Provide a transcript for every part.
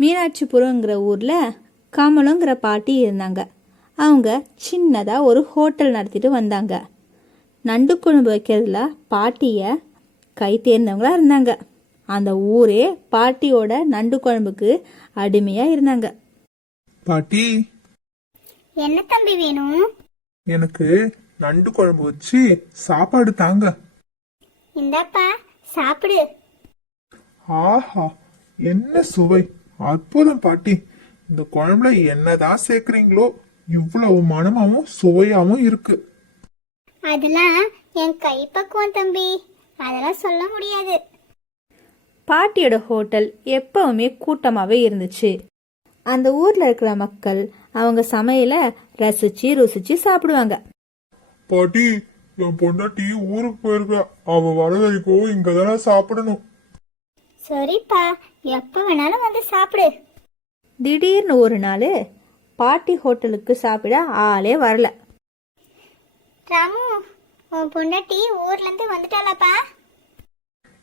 மீனாட்சிபுரங்கிற ஊரில் கமலங்கிற பாட்டி இருந்தாங்க. அவங்க சின்னதாக ஒரு ஹோட்டல் நடத்திட்டு வந்தாங்க. நண்டு குழம்பு வைக்கிறதுல பாட்டியை கை தேர்ந்தவங்களா இருந்தாங்க. அந்த ஊரே பாட்டியோட நண்டு குழம்புக்கு அடிமையாக இருந்தாங்க. பாட்டி? என்ன தம்பி வேணும் எனக்கு நண்டு குழம்பு வச்சு சாப்பாடு தாங்க. இந்தாப்பா சாப்பிடு. ஆஹா என்ன சுவை. அற்புதம் பாட்டி. இந்த குழம்புல என்னதான் சேர்க்கறீங்களோ இவ்வளவு மனமாவும் சுவையாவும் இருக்கு. அதெல்லாம் என் கைப்பக்குவம் தம்பி. அதெல்லாம் சொல்ல முடியாது. பாட்டியோட ஹோட்டல் எப்பவுமே கூட்டமாகவே இருந்துச்சு. அந்த ஊரில் இருக்கிற மக்கள் அவங்க சமையலை ரசிச்சு ருசிச்சு சாப்பிடுவாங்க. பாட்டி என் பொண்டாட்டி ஊருக்கு போயிருக்கா. அவ வர வரைக்கும் இங்கதானே சாப்பிடணும். சரிப்பா. எப்ப வேணாலும் வந்து சாப்பிடு. திடீர்னு ஒரு நாள் பாட்டி ஹோட்டலுக்கு சாப்பிட ஆளே வரல. ராமு உன் பொண்டாட்டி ஊர்ல இருந்து வந்துட்டாளாப்பா.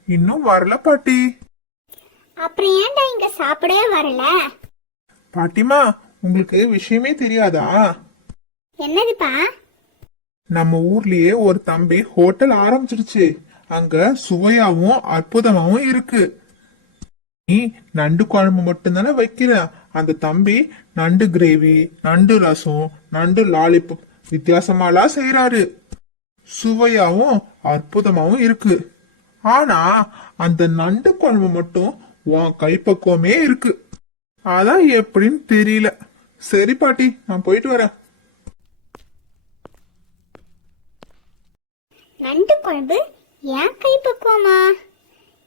இன்னும் வரல பாட்டி. அப்புறம் ஏன்டா இங்க சாப்பிடவே வரல? பாட்டிமா உங்களுக்கு விஷயமே தெரியாதா? என்னதுப்பா? நம்ம ஊர்லயே ஒரு தம்பி ஹோட்டல் ஆரம்பிச்சிடுச்சு அங்க சுவையாவும் அற்புதமாவும் இருக்கு. நீ நண்டு குழம்பு மட்டும்தானே வைக்கிற? அந்த தம்பி நண்டு கிரேவி நண்டு ரசம் நண்டு லாலிபப் வித்தியாசமாலாம் செய்யறாரு சுவையாவும் அற்புதமாவும் இருக்கு. ஆனா அந்த நண்டு குழம்பு மட்டும் உன் கைப்பக்குவமே இருக்கு. அதான் எப்படின்னு தெரியல. சரி பாட்டி நான் போயிட்டு வரேன். நண்டு குழம்பு என் கைப்பக்குவமா?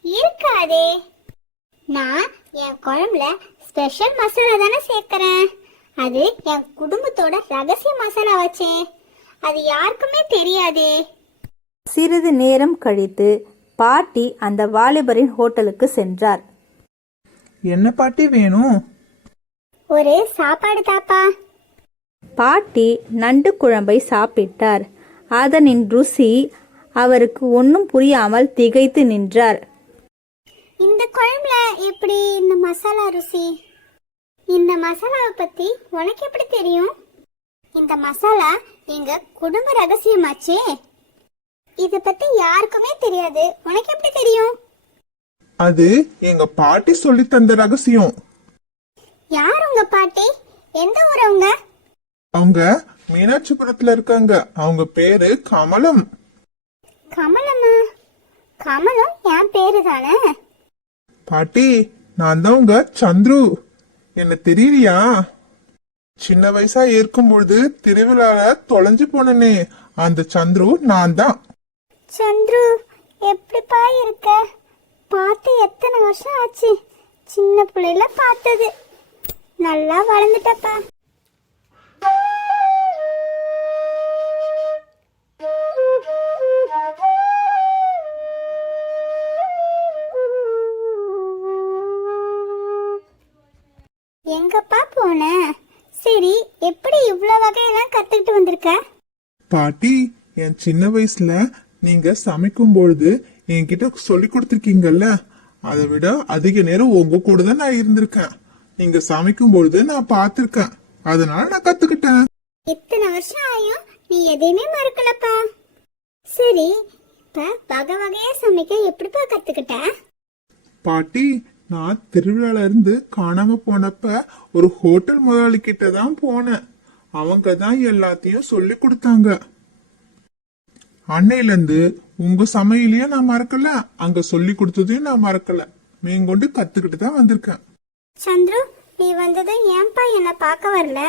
இருக்காதே. நான் என் குழம்புல ஸ்பெஷல் மசாலா தானே சேர்க்கறேன். அது என் குடும்பத்தோட ரகசிய மசாலா வச்சேன். அது யாருக்குமே தெரியாதே. சிறிது நேரம் கழித்து பாட்டி அந்த வாலிபரின் ஹோட்டலுக்கு சென்றார். என்ன பாட்டி வேணும் ஒரு சாப்பாடு தாப்பா. பாட்டி நண்டு குழம்பை சாப்பிட்டார். அதனின் ருசி அவருக்கு ஒன்றும் புரியாமல் திகைத்து நின்றார். இந்த குழம்புல எப்படி இந்த மசாலா ருசி? இந்த மசாலாவை பத்தி உனக்கு எப்படி தெரியும்? இந்த மசாலா எங்க குடும்ப ரகசியமாச்சே? இத பத்தி யாருக்குமே தெரியாது. உனக்கு எப்படி தெரியும்? அது எங்க பாட்டி சொல்லி தந்த ரகசியம். யார் உங்க பாட்டி? எந்த ஊர் அவங்க? அவங்க மீனாட்சிபுரத்துல இருக்காங்க. அவங்க பேரு கமலம். கமலம்மா கமலம் என் பேரு தானே? பாட்டி நான் தான் உங்க சந்துரு. என்ன தெரியலையா சின்ன வயசா இருக்கும் பொழுது திருவிழால தொலைஞ்சு போனனே. அந்த சந்துரு நான் தான் சந்துரு எப்படிப்பா இருக்க? பார்த்து எத்தனை வருஷம் ஆச்சு? சின்ன பிள்ளைல பார்த்தது. நல்லா வளர்ந்துட்டப்பா. போன? சரி எப்படி இவ்வளோ வகையெல்லாம் கத்துக்கிட்டு வந்திருக்க? பாட்டி என் சின்ன வயசுல நீங்க சமைக்கும் பொழுது என்கிட்ட சொல்லி கொடுத்துருக்கீங்கல்ல? அதை விட அதிக நேரம் உங்க கூட தான் நான் இருந்திருக்கேன். நீங்க சமைக்கும் பொழுது நான் பார்த்திருக்கேன். அதனால நான் கத்துக்கிட்டேன். இத்தனை வருஷம் ஆயும் நீ எதையுமே மறக்கலப்பா. சரி இப்ப வகை வகையா சமைக்க எப்படிப்பா கத்துக்கிட்ட? பாட்டி நான் திருவிழால இருந்து காணாம போனப்ப ஒரு ஹோட்டல் முதலாளி கிட்ட தான் போனேன். அவங்க தான் எல்லாத்தையும் சொல்லி கொடுத்தாங்க. அன்னையில இருந்து உங்க சமையலையும் நான் மறக்கல. அங்க சொல்லி கொடுத்ததையும் நான் மறக்கல. மேங்கொண்டு கத்துக்கிட்டு தான் வந்திருக்கேன். சந்துரு நீ வந்ததும் ஏன்பா என்ன பார்க்க வரல?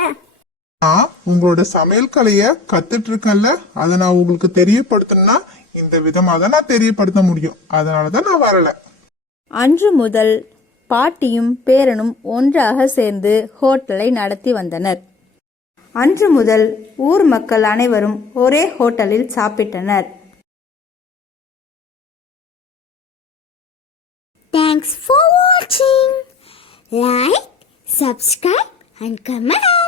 நான் உங்களோட சமையல் கலைய கத்துட்டு இருக்கேன்ல. அதை நான் உங்களுக்கு தெரியப்படுத்தணும்னா இந்த விதமா தான் நான் தெரியப்படுத்த முடியும். அதனாலதான் நான் வரல. அன்று முதல் பாட்டியும் பேரனும் ஒன்றாக சேர்ந்து ஹோட்டலை நடத்தி வந்தனர். அன்று முதல் ஊர் மக்கள் அனைவரும் ஒரே ஹோட்டலில் சாப்பிட்டனர். தேங்க்ஸ் ஃபார் வாட்சிங் லைக் சப்ஸ்கிரைப் அண்ட் கமெண்ட்